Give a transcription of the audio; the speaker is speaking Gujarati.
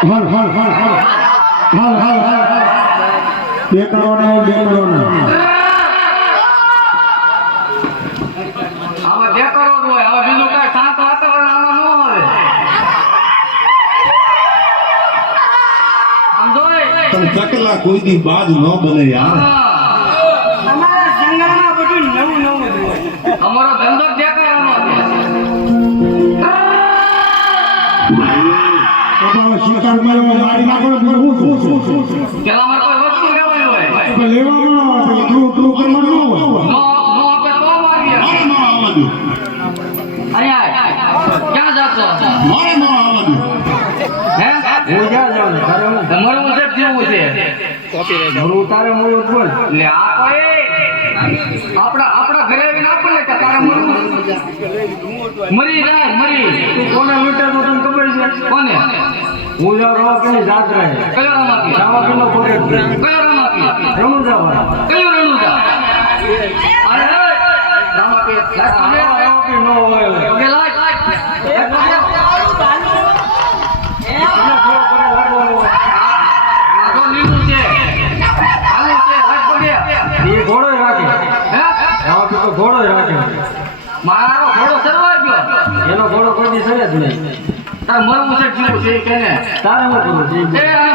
હાલ હાલ હાલ હાલ હાલ હાલ હાલ બે કરોડ બે કરોડ આમાં બે કરોડ હોય હવે બીજું કઈ શાંત વાતાવરણ આમાં ન હોય સમજો તમે ચકલા કોઈ દી બાજ ન બને યાર અમારા જંગલમાં બધું નવું નવું જ હોય. અમારો ધંધો જ દેખાડવાનો બાબા શિકાર મારવા મારી નાખો ને હું શું પેલા માં કોઈ વસ્તુ લેવાની હોય લેવામાં આવે થોડું કરવાનું ન હોય નો આપે તો મારીએ અહીંયા ક્યાં જાશો મારે ન આવવાનું હે હું જ્યાં જાઉં ને તારે હું તમારું મુજબ જેવું છે હું તારે મોડું જ બોલ. એટલે આ કોઈ આપણા ઘરે આવીને આપણને કે તારે મરવું મરી જાય મરી તું કોને લૂંટે તો તને ખબર છે? કોને હું જાઉં રવાપીની જાત્રા છે. કયો રમાપી રવાપીનો પોકેટ છે. કયો રમાપી રણુજાવાળા. કયું રણુજા અરે રમાપી રવાપી ન હોય. ઓકે લાય આ તો લીલું છે આલું છે લાય પડે એ ઘોડો રાખે. હે રવાપી તો ઘોડો રાખે. મારો ઘોડો સરવાઈ ગયો એનો ઘોડો કોઈ દી સરે જ નહીં. તારે મરવું છે જીવું છે કે ને તારે હું કરું છું? એ અને